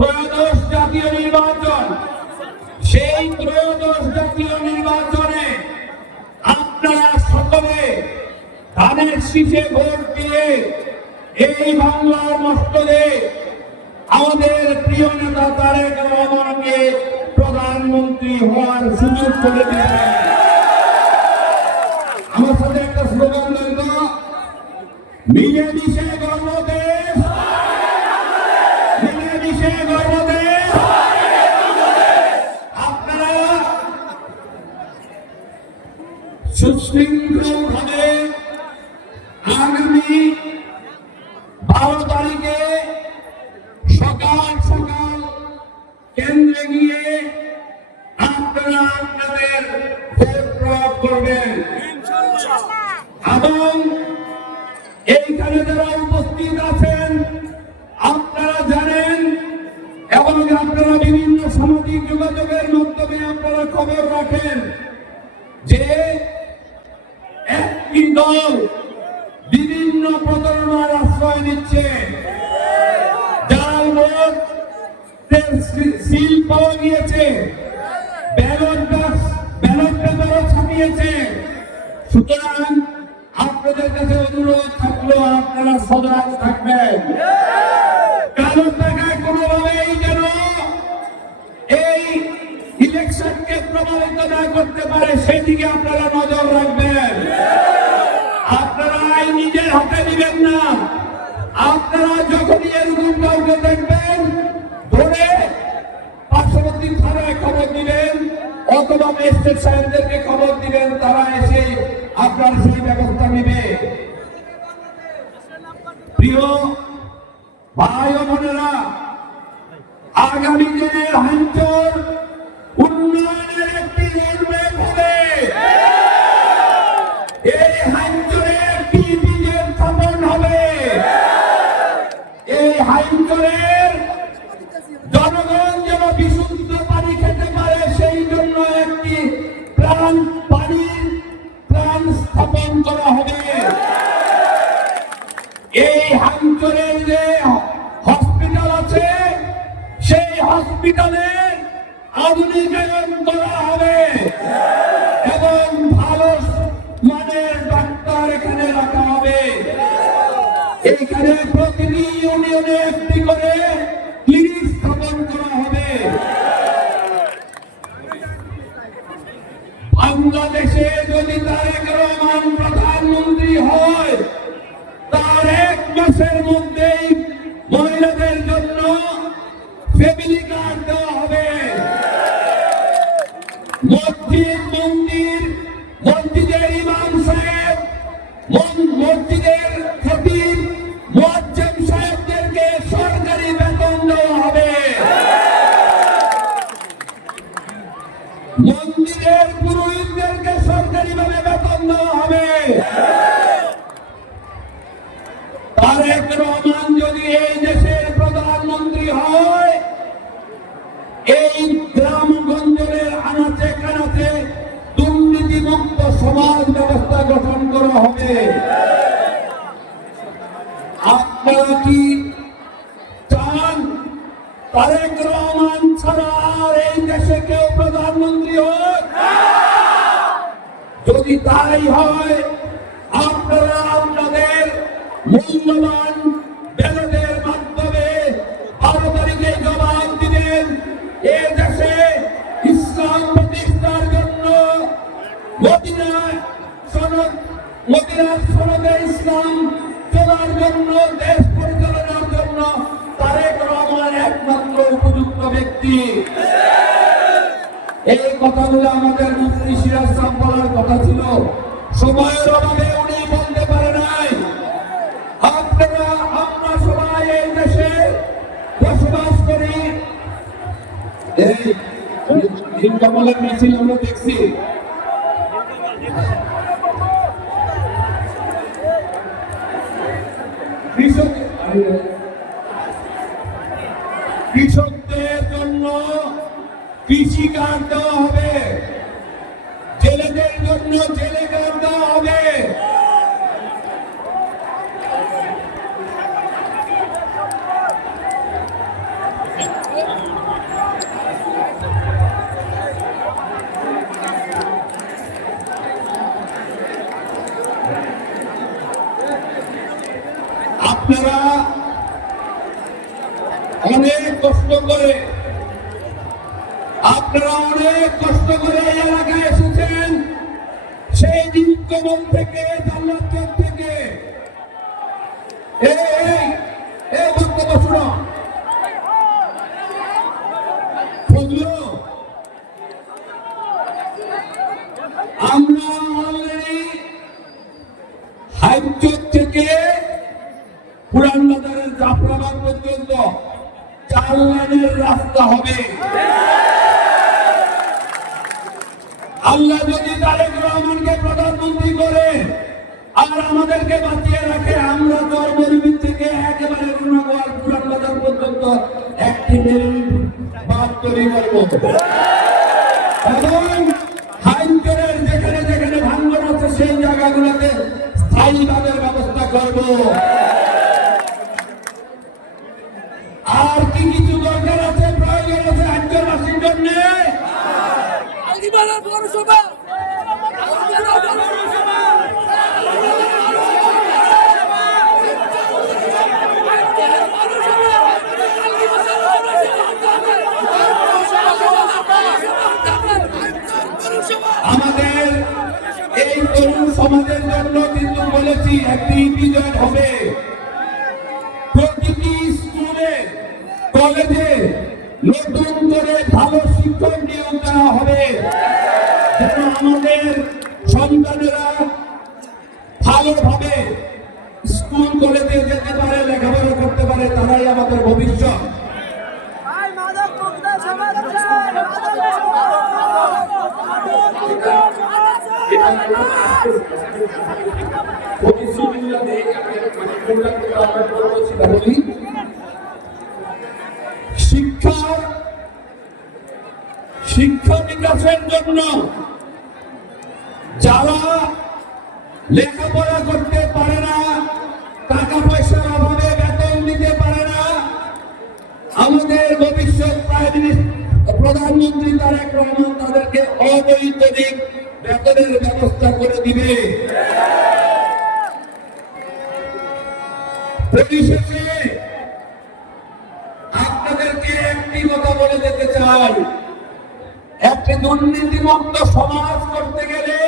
ত্রয়োদশ জাতীয় নির্বাচন। সেই ত্রয়োদশ জাতীয় নির্বাচনে আপনারা সকলে ধানের শীষে ভোট দিয়ে এই বাংলার মস্তদে আমাদের প্রিয় নেতা তারেক রহমানকে প্রধানমন্ত্রী হওয়ার সুযোগ করে দিয়েছেন। আমার সাথে একটা স্লোগান দেন তো। মিলেমিশে সুশৃঙ্খল ভাবে আগামী বারো তারিখে সকাল সকাল কেন্দ্রে গিয়ে আপনারা আপনাদের ভোট প্রয়োগ করবেন। এবং এইখানে যারা উপস্থিত আছেন, আপনারা জানেন এবং আপনারা বিভিন্ন সামাজিক যোগাযোগের মাধ্যমে আপনারা খবর রাখেন যে একটি দল বিভিন্ন প্রতারণার আশ্রয় নিচ্ছে। সুতরাং আপনাদের কাছে আপনারা সজাগ থাকবেন। কোনোভাবেই যেন এই প্রভাবিত না করতে পারে, সেদিকে আপনারা নজর রাখবেন। আপনারা নিজের হাতে নেবেন না। আপনারা যখনই এরকম কাউকে দেখবেন, ধরে পার্শ্ববর্তী থানায় খবর দিবেন, অথবা ম্যাজিস্ট্রেট সাহেবদেরকে খবর দিবেন, তারা এসে আপনার সেই ব্যবস্থা নেবে। প্রিয় ভাই ও বোনেরা, আগামী দিনের হাঞ্চর উন্নয়নের এই জনগণ যেন বিশুদ্ধ পানি খেতে পারে, সেই জন্য একটি প্রাণ পানির প্রাণ স্থাপন করা হবে। এই হাইঞ্চরের যে হসপিটাল আছে, সেই হসপিটালে আধুনিকায়ন করা হবে। এবং ভালো মানের ডাক্তার এখানে রাখা হবে। এখানে প্রতিটি বাংলাদেশে যদি তারেক রহমান প্রধানমন্ত্রী করা হবে। আপনারা কি চান তারেক রহমান ছাড়া এই দেশে কেউ প্রধানমন্ত্রী হোক। যদি তাই হয়, আপনারা ব্যক্তি। এই কথাগুলো আমাদের মুক্তি সিরাজ বলার কথা ছিল। সময়ের অভাবে উনি বলতে পারে নাই। আপনারা, আমরা সবাই এই দেশে বসবাস করি। এই নীলকমলের মিছিল আমরা দেখছি। কৃষক জন্য কৃষি কার্ড দেওয়া হবে। জেলেদের জন্য জেলে কার্ড দেওয়া হবে আপনারা অনেক কষ্ট করে আপনারা অনেক কষ্ট করে এলাকায় এসেছেন। সেই নীলকমল থেকে জান্নাতচক থেকে। আমরা অলরেডি থেকে পুরান বাজারের জাফরাবাদ পর্যন্ত চার লাইনের রাস্তা হবে। আল্লাহ যদি তারেক রহমানকে প্রধানমন্ত্রী করে, আর আমাদেরকে বাঁচিয়ে রাখে, আমরা চরমরুবি থেকে একেবারে রুনাগোয়াল পুরান বাজার পর্যন্ত একটি মেরিন বাদ তৈরি করব। আলদিবাজার পৌরসভা আমাদের এই তরুণ সমাজের জন্য কিন্তু বলেছি, একটি বিজয় হবে। প্রতিটি স্কুলে, কলেজে নতুন করে ভালো শিক্ষক নিয়োগ দেওয়া হবে। যেন আমাদের সন্তানেরা ভালোভাবে স্কুল, কলেজে যেতে পারে, লেখাপড়া করতে পারে, তারাই আমাদের ভবিষ্যৎ। ভাই মাদক মুক্ত শিক্ষা জন্য যারা লেখাপড়া করতে পারে না টাকা পয়সার অভাবে বেতন দিতে পারে না, আমাদের ভবিষ্যৎ প্রধানমন্ত্রী তারেক রহমান তাদেরকে অবৈতনিক বেতনের ব্যবস্থা করে দিবে। আপনাদেরকে একটি কথা বলে যেতে চাই। একটি দুর্নীতিমুক্ত সমাজ করতে গেলে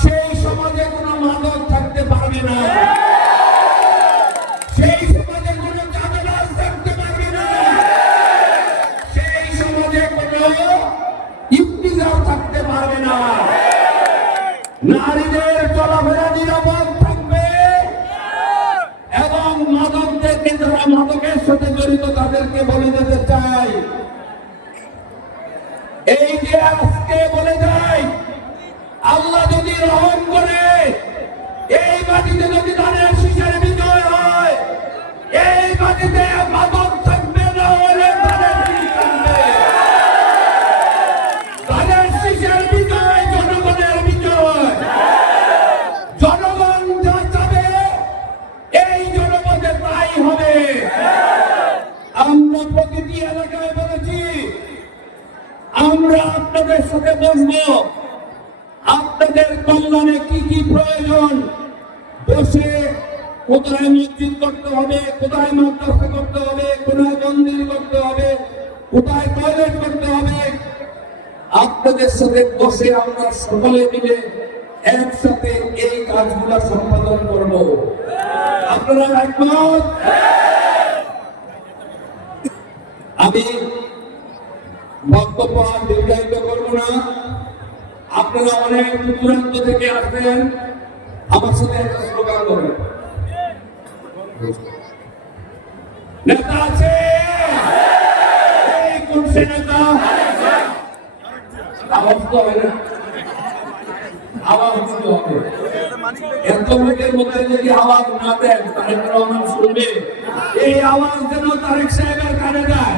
সেই সমাজে কোনো মাদক থাকতে পারবে না। যদি করে এই মাটিতে যদি ধানের শীষের বিজয় হয়, এই মাটিতে মাদক থাকবে না ধানের শীষ বিজয়, জনগণের বিজয়। জনগণ যা চাবে, এই জনপদে তাই হবে। আমরা প্রতিটি এলাকায় বলেছি, আমরা আপনাদের সাথে বসবো। কল্যাণে কি কি প্রয়োজন? বসে কোথায় মসজিদ করতে হবে, কোথায় মাদ্রাসা করতে হবে, কোথায় মন্দির করতে হবে, কোথায় টয়লেট করতে হবে? আপনাদের সাথে বসে আমরা সকলে মিলে একসাথে এই কাজগুলো সম্পাদন করব। আপনারা একমত? আমি বক্তব্য দীর্ঘায়িত করব না। আপনারা অনেক দূর দূরান্ত থেকে আসবেন, আমার সাথে একটা স্লোগান করেন। নেতা আছে? কোন আছে নেতা? আওয়াজ তো হবে না। আওয়াজ দিতে হবে। এত লোকের মধ্যে যদি আওয়াজ না দেন তারেক রহমান শুনবে? এই আওয়াজ যেন তারেক সাহেবের কানে যায়।